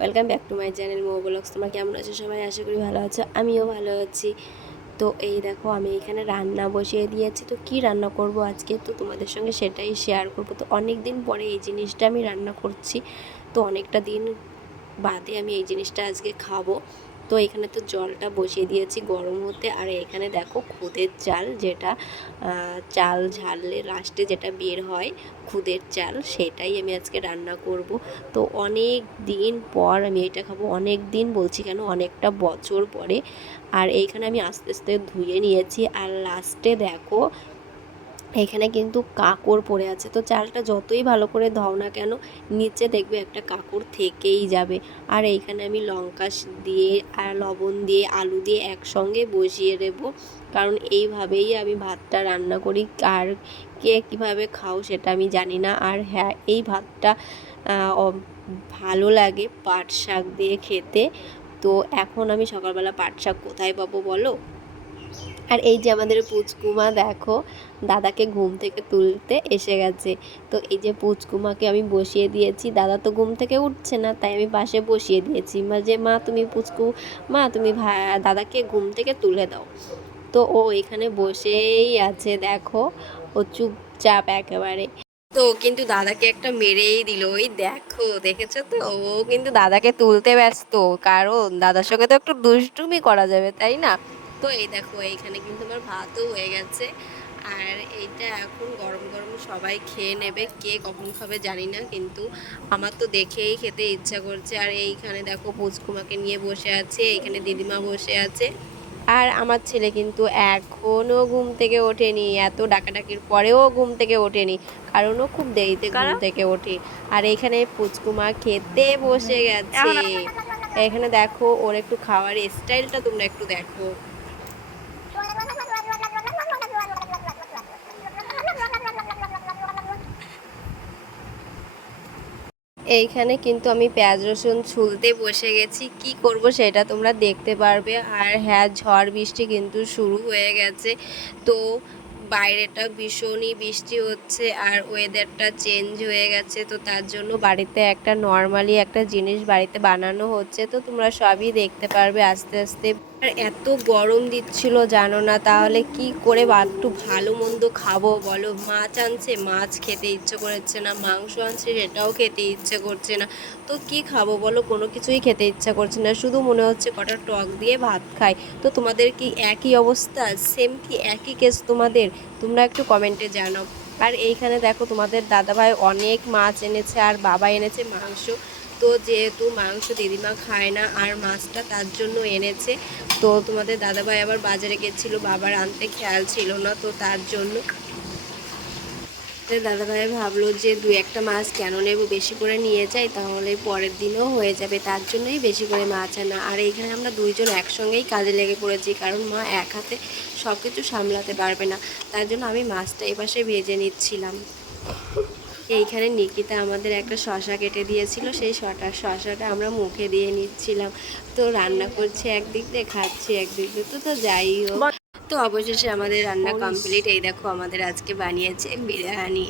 Welcome back to my channel মো vlogs. তোমরা কেমন আছো সবাই? আশা করি ভালো আছো, আমিও ভালো আছি। তো এই দেখো আমি এখানে রান্না বসিয়ে দিয়েছি। তো কি রান্না করব আজকে, তো তোমাদের সঙ্গে সেটাই শেয়ার করব। তো অনেক দিন পরে এই জিনিসটা আমি রান্না করছি, তো অনেকটা দিন বাদে আমি এই জিনিসটা আজকে খাবো। তো এখানে তো জলটা বসিয়ে দিয়েছি গরম হতে, আর এখানে দেখো খুদের চাল, যেটা চাল ঝাললে লাস্টে যেটা বের হয় খুদের চাল, সেটাই আমি আজকে রান্না করব। তো অনেক দিন পর আমি এটা খাবো, অনেক দিন বলছি কেন, অনেকটা বছর পরে। আর এইখানে আমি আস্তে আস্তে ধুয়ে নিয়েছি, আর লাস্টে দেখো এখানে কিন্তু কাঁকড় পড়ে আছে। তো চালটা যতই ভালো করে ধোও না কেন, নিচে দেখবে একটা কাঁকড় থেকেই যাবে। আর এইখানে আমি লঙ্কা দিয়ে আর লবণ দিয়ে আলু দিয়ে একসঙ্গে বসিয়ে দেবো, কারণ এইভাবেই আমি ভাতটা রান্না করি। আর কে কীভাবে খাও সেটা আমি জানি না। আর হ্যাঁ, এই ভাতটা ভালো লাগে পাট শাক দিয়ে খেতে। তো এখন আমি সকালবেলা পাট শাক কোথায় পাবো বলো? আর এই যে আমাদের পুচকুমা দেখো দাদাকে ঘুম থেকে তুলতে এসে গেছে। তো এই যে পুচকুমাকে আমি বসিয়ে দিয়েছি, দাদা তো ঘুম থেকে উঠছে না, তাই আমি পাশে বসিয়ে দিয়েছি। মা তুমি মা তুমি দাদাকে ঘুম থেকে তুলে দাও। তো ও এখানে বসেই আছে দেখো, ও চুপচাপ একেবারে। তো কিন্তু দাদাকে একটা মেরেই দিল, ওই দেখো, দেখেছো তো? ও কিন্তু দাদাকে তুলতে ব্যস্ত, কারণ দাদার সঙ্গে তো একটু দুষ্টুমি করা যাবে, তাই না? তো এই দেখো এইখানে কিন্তু আমার ভাতও হয়ে গেছে, আর এইটা এখন গরম গরম সবাই খেয়ে নেবে। কে কখন খাবে জানি না, কিন্তু আমার তো দেখেই খেতে ইচ্ছা করছে। আর এইখানে দেখো পুচকুমাকে নিয়ে বসে আছে, এইখানে দিদিমা বসে আছে। আর আমার ছেলে কিন্তু এখনও ঘুম থেকে ওঠেনি, এত ডাকাডাকির পরেও ঘুম থেকে ওঠেনি, কারণ ও খুব দেরিতে ঘুম থেকে ওঠে। আর এখানে পুচকুমা খেতে বসে গেছে। এখানে দেখো ওর একটু খাওয়ার স্টাইলটা তোমরা একটু দেখো। এইখানে কিন্তু আমি পেঁয়াজ রসুন ছুলতে বসে গেছি, কি করব সেটা তোমরা দেখতে পারবে। আর হ্যাঁ, ঝড় বৃষ্টি কিন্তু শুরু হয়ে গেছে। তো বাইরেটা ভীষণই বৃষ্টি হচ্ছে, আর ওয়েদারটা চেঞ্জ হয়ে গেছে। তো তার জন্য বাড়িতে একটা নর্মালি একটা জিনিস বাড়িতে বানানো হচ্ছে, তো তোমরা সবই দেখতে পারবে আস্তে আস্তে। আর এত গরম দিচ্ছিল জানো না, তাহলে কি করে একটু ভালো মন্দ খাবো বলো? মাছ আনছে, মাছ খেতে ইচ্ছে করছে না, মাংস আনছে, সেটাও খেতে ইচ্ছে করছে না। তো কি খাবো বলো? কোনো কিছুই খেতে ইচ্ছা করছে না, শুধু মনে হচ্ছে কটা টক দিয়ে ভাত খাই। তো তোমাদের কি একই অবস্থা? সেম কি একই কেস তোমাদের? তোমরা একটু কমেন্টে জানাও। আর এইখানে দেখো তোমাদের দাদাভাই অনেক মাছ এনেছে, আর বাবা এনেছে মাংস। তো যেহেতু মাংস দিদিমা খায় না, আর মাছটা তার জন্য এনেছে। তো তোমাদের দাদাভাই আবার বাজারে গেছিলো, বাবার আনতে খেয়াল ছিল না, তো তার জন্য দাদাভাই ভাবলো যে দু একটা মাছ কেন নেব, বেশি করে নিয়ে যাই, তাহলে পরের দিনও হয়ে যাবে, তার জন্যই বেশি করে মাছ আনা। আর এইখানে আমরা দুইজন একসঙ্গেই কাজে লেগে পড়েছি, কারণ মা এক হাতে সব কিছু সামলাতে পারবে না, তার জন্য আমি মাছটা এপাশে ভেজে নিচ্ছিলাম। এইখানে নিকিতা আমাদের একটা শশা কেটে দিয়েছিল, সেই শশাটা আমরা মুখে দিয়ে নিচ্ছিলাম। তো রান্না করছি একদিক দিয়ে, খাচ্ছি একদিক দিয়ে। তো যাই হোক, তো অবশেষে আমাদের রান্না কমপ্লিট। এই দেখো আমাদের আজকে বানিয়েছে বিরিয়ানি।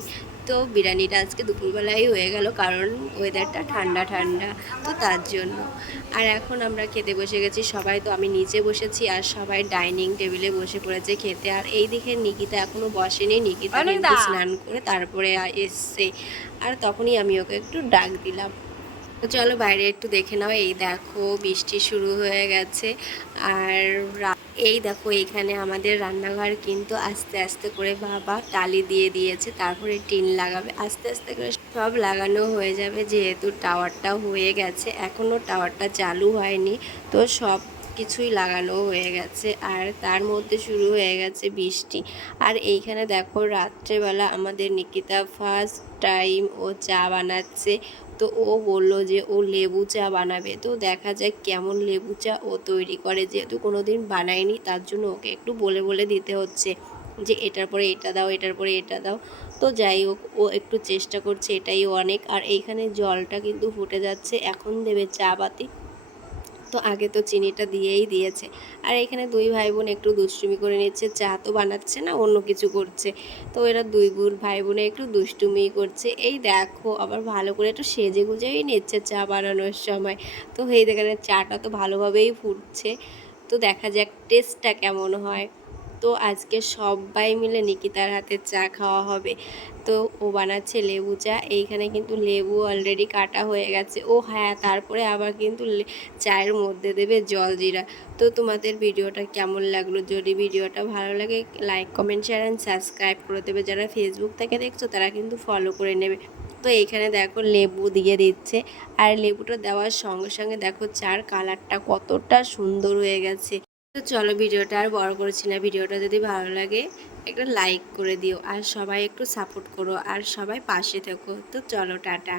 তো বিরিয়ানিটা আজকে দুপুরবেলায় হয়ে গেল, কারণ ওয়েদারটা ঠান্ডা ঠান্ডা, তো তার জন্য। আর এখন আমরা খেতে বসে গেছি সবাই। তো আমি নিচে বসেছি, আর সবাই ডাইনিং টেবিলে বসে পড়েছে খেতে। আর এই দিকে নিকিতা এখনও বসেনি, নিকিতা কিন্তু স্নান করে তারপরে এসছে। আর তখনই আমি ওকে একটু ডাক দিলাম। তো চলো বাইরে একটু দেখে নাও। এই দেখো বৃষ্টি শুরু হয়ে গেছে। আর এই দেখো এইখানে আমাদের রান্নাঘর কিন্তু আস্তে আস্তে করে বাবা টালি দিয়ে দিয়েছে, তারপরে টিন লাগাবে। আস্তে আস্তে করে সব লাগানো হয়ে যাবে, যেহেতু টাওয়ারটা হয়ে গেছে, এখনও টাওয়ারটা চালু হয়নি। তো সব কিছুই লাগানো হয়ে গেছে, আর তার মধ্যে শুরু হয়ে গেছে বৃষ্টি। আর এইখানে দেখো রাত্রেবেলা আমাদের নিকিতা ফার্স্ট টাইম ও চা বানাচ্ছে। তো ও বলল যে ও লেবু চা বানাবে। তো দেখা যাক কেমন লেবু চা ও তৈরি করে, যেহেতু কোনো দিন বানায়নি, তার জন্য ওকে একটু বলে বলে দিতে হচ্ছে যে এটার পরে এটা দাও, এটার পরে এটা দাও। তো যাই হোক, ও একটু চেষ্টা করছে, এটাই অনেক। আর এইখানে জলটা কিন্তু ফুটে যাচ্ছে, এখন দেবে চা পাতি। তো আগে তো চিনিটা দিয়েই দিয়েছে। আর এখানে দুই ভাই বোন একটু দুষ্টুমি করে নিচ্ছে, চা তো বানাচ্ছে না, অন্য কিছু করছে। তো এরা দুই ভাই বোনে একটু দুষ্টুমি করছে। এই দেখো আবার ভালো করে একটু সেজে গুজেই নিচ্ছে চা বানানোর সময়। তো এই দেখেন চাটা তো ভালোভাবেই ফুটছে। তো দেখা যাক টেস্টটা কেমন হয়। তো আজকে সবাই মিলে নিকিতার হাতে চা খাওয়া হবে। তো ও বানাচ্ছে লেবু চা। এইখানে কিন্তু লেবু অলরেডি কাটা হয়ে গেছে। ও হ্যাঁ, তারপরে আবার কিন্তু চায়ের মধ্যে দেবে জলজিরা। তো তোমাদের ভিডিওটা কেমন লাগলো? যদি ভিডিওটা ভালো লাগে like comment share and subscribe করে দেবে। যারা ফেসবুক থেকে দেখছো তারা কিন্তু ফলো করে নেবে। তো এইখানে দেখো লেবু দিয়ে দিচ্ছে, আর লেবুটা দেওয়ার সঙ্গে সঙ্গে দেখো চার কালারটা কতটা সুন্দর হয়ে গেছে। তো চলো ভিডিওটা আর বড় করছি না। ভিডিওটা যদি ভালো লাগে একটা লাইক করে দিও, আর সবাই একটু সাপোর্ট করো, আর সবাই পাশে থেকো। তো চলো টাটা।